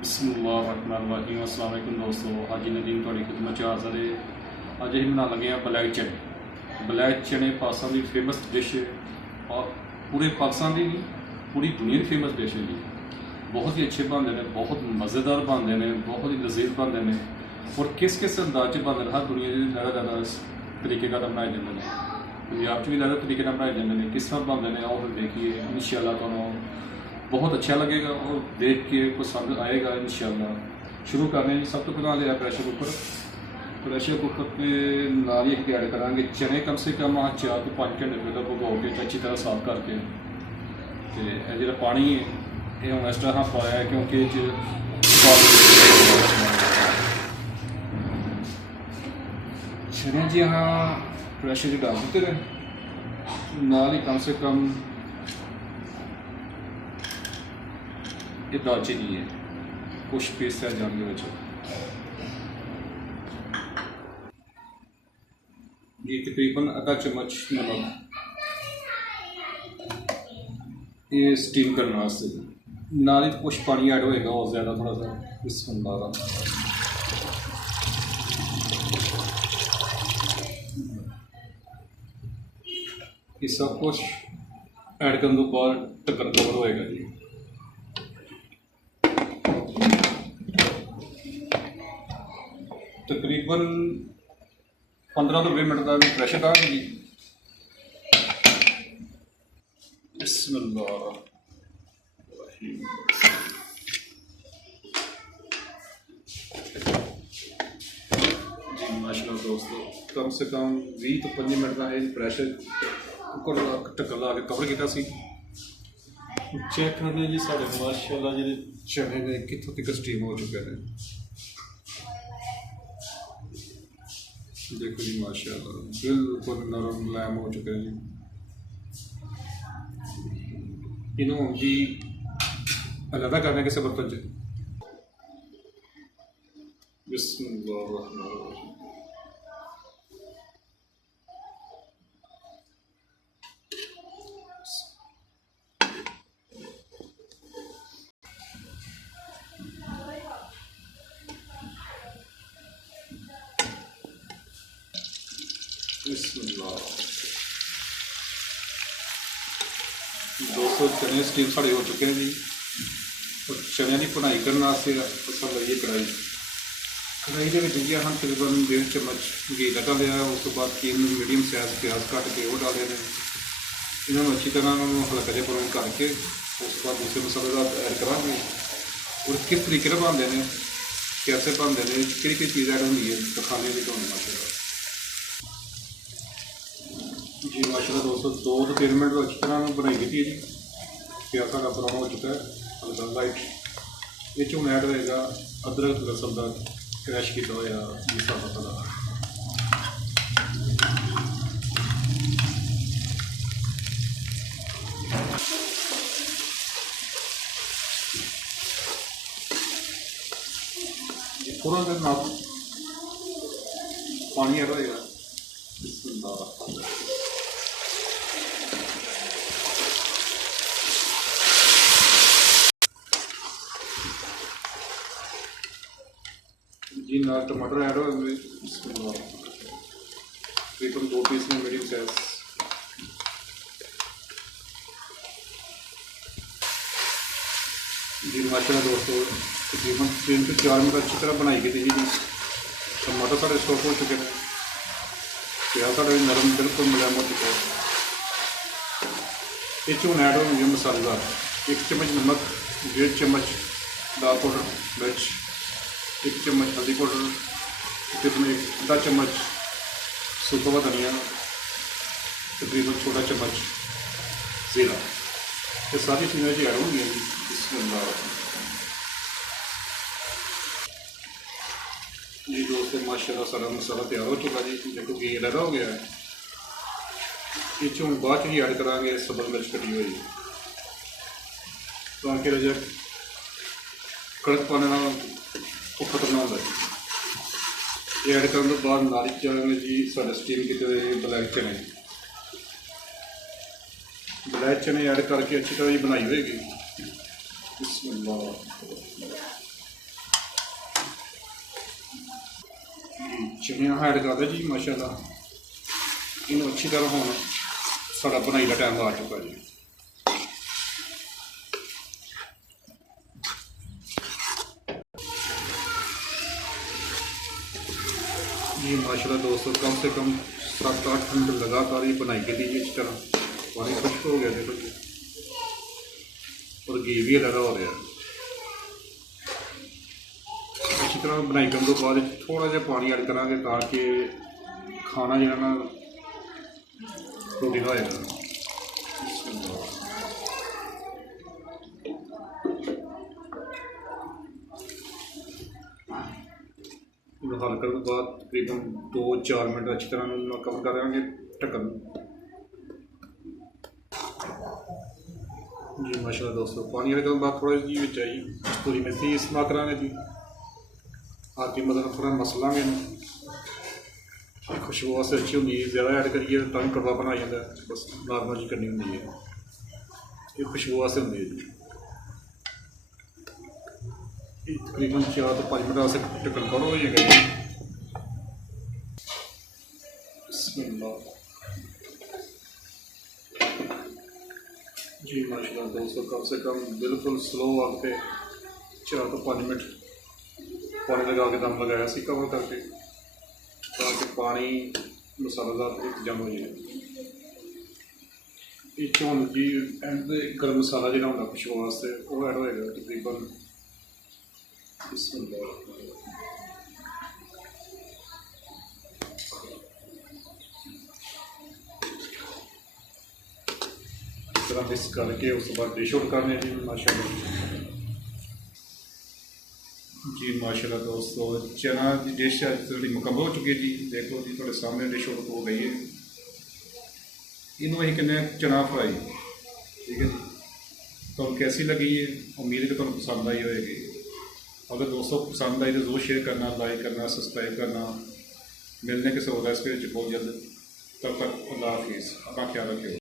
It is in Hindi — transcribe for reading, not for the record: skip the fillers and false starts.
बिस्मिल्लाहिर्रहमानिर्रहीम। अस्सलाम वालेकुम दोस्तों, अज नदीम थोड़ी खिदमत च हाज़र है। अज अं बना लगे हैं ब्लैक चने। ब्लैक चने पाकिस्तान की फेमस डिश है और पूरे पाकिस्तान की नहीं पूरी दुनिया की फेमस डिश है जी। बहुत ही अच्छे बनते हैं, बहुत मज़ेदार बनते हैं, बहुत ही लजीज बनते हैं और किस किस अंदाज बनते हैं। हर दुनिया के ज़्यादा तरीके का बनाए जाते हैं, पंजाब भी ज़्यादा तरीके बनाए जाते हैं। किस तरह बनते हैं और देखिए, इंशाअल्लाह तो बहुत अच्छा लगेगा और देख के पसंद आएगा इंशाअल्लाह। शुरू करने जी, सब तो पहला लिया प्रेशर कुकर के नाल ही ऐड करांगे चने। कम से कम 4 तो 5 घंटे पहले भगो के अच्छी तरह साफ करके तो जो पानी है हम इस तरह पाया है क्योंकि चने जी हाँ प्रेशर डाल देते रहे नाल ही कम से कम ये दालचीनी है कुछ पीस है जान के ये तकरीबन आधा चम्मच नमक ये स्टीम करने वास्ते नाल ही कुछ पानी ऐड होएगा और ज़्यादा थोड़ा सा बिस्मिल्लाह। ये सब कुछ ऐड करने के बाद ढक्कन कवर होएगा जी। तकरीबन 15 तो 20 मिनट का प्रेशर डाल जी। बिस्मिल्लाह जी माशाल्लाह दोस्तों, कम से कम 20 तो 25 मिनट का है प्रेशर कुकर ढक्कन ला के कवर किया। चेक करने जी साढ़े माशाल्लाह जी चने ने कितों तक स्टीम हो चुके हैं। देखो जी माशाल्लाह बिल्कुल नरम मुलायम हो चुके हैं जी। इन्हों जी अलग करने किसी बर्तन से बिस्मिल्लाह। दोस्तों चने स्टीम साढ़े हो चुके हैं जी और चने की भुनाई करने वास्ते सब लईए कढ़ाई के जी हम तकरीबन 1.5 चम्मच घी लगा लिया। उस तो बाद 3 मीडियम साइज प्याज कट के वो डाले ने। इन्होंने अच्छी तरह हल्का जहा ब्राउन करके उस बाद दूसरे मसाले का ऐड करा और किस तरीके से बनते हैं, कैसे बनते हैं, कि चीज़ ऐड होंगी है दिखाने की तो माशाल्लाह जी। माशाल्लाह दोस्तों 2 तो 3 मिनट अच्छी तरह बनाई की है जी। प्याज सारा ब्राउन हो चुका है हल्का लाइट। ये हूँ ऐड होएगा अदरक लहसुन का क्रैश किया हुआ मसाला। थोड़ा देर ना पानी ऐड होएगा। जी ना टमाटर ऐड हो तकरीबन 2 पीस में मीडियम साइज। जी माशाल्लाह दोस्तों तकरीबन 3 से 4 मिनट अच्छी तरह बनाई गई थी जी। टमाटर साढ़े सॉफ्ट हो चुके हैं, प्याज साढ़े नरम बिल्कुल मुलायम हो चुका है। ये हूँ ऐड होंगे मसालेदार 1 चम्मच नमक, 1.5 चम्मच दाल पाउडर मिर्च, 1 चम्मच हल्दी पाउडर, तकरीबन आधा चम्मच सूखा हुआ धनिया, तकरीबन छोटा चम्मच ज़ीरा। ये सारी चीज़ें जी ऐड होंगी जी। दोस्तों माशाल्लाह सारा मसाला तैयार हो चुका जी। देखो घी लगा हो गया है। ये हूँ बाद ही ऐड करा सब्ज़ मिर्च कटी हुई ताकि जो कड़क पाने वो खत्म ना हो। ये ऐड करने के बाद नाली चढ़ेंगे जी साढ़े स्टीम किए ब्लैक चने ऐड करके अच्छी तरह बनाई होगी। बिस्मिल्लाह चने हाइड करते जी माशाल्लाह। इन्हों अच्छी तरह होना साड़ा बनाई का टाइम आ चुका जी। ये माशाल्लाह दोस्तों कम से कम 7-8 घंटे लगातार ये बनाई के लिए इस तरह पानी खुश्क हो गया देखो जी, और घी भी लगा हो रहा है। अच्छी तरह बनाई करने तो बाद थोड़ा जहा पानी ऐड करा ताकि खाना जो ना प्रोटीन होएगा। हल करने के बाद तकरीबन 2-4 मिनट अच्छी तरह कवर कर देंगे ढक्कन जी। माशाल्लाह दोस्तों पानी वाले के बाद थोड़ा जी चाहिए पूरी मेथी इस्तेमाल कराने जी। आती मतलब थोड़ा मसला में खुशबू वास्ते अच्छी होंगी, ज़्यादा ऐड करिए तो कड़वा बना जाता है। बस नॉर्मल जी करनी होंगी है, ये खुशबू वास्ते होंगी है जी। तकरीबन 4-5 मिनट वास्ते ढक्कन कवर हो जाएगा जी। जी माशाल्लाह दोस्तों कम से कम बिल्कुल स्लो आग पे 4-5 मिनट पानी लगा के दम लगाया सी कवर करके, ताकि पानी मसालेदार जम हो जाए। ये हम जी एंड गर्म मसाला जो होंगे खुशबू वास्ते वो ऐड होएगा तकरीबन। तरह मिक्स करके उस बाद डिश आउट करने जी माशाल्लाह। जी माशाल्लाह दोस्तों चना की डिश थोड़ी मुकम्मल हो चुकी है जी। देखो जी थोड़े सामने डिश आउट हो गई है। इन्हों ही कहने चना फ्राई, ठीक है जी। तो कैसी लगी है, उम्मीद है कि तुम्हें पसंद आई होगी। अगर दोस्तों पसंद आई तो जरूर शेयर करना, लाइक करना, सब्सक्राइब करना। मिलने के साथ रेसिपी बहुत जल्द, तब तक अल्लाह हाफिज़, अपना ख्याल रखिए।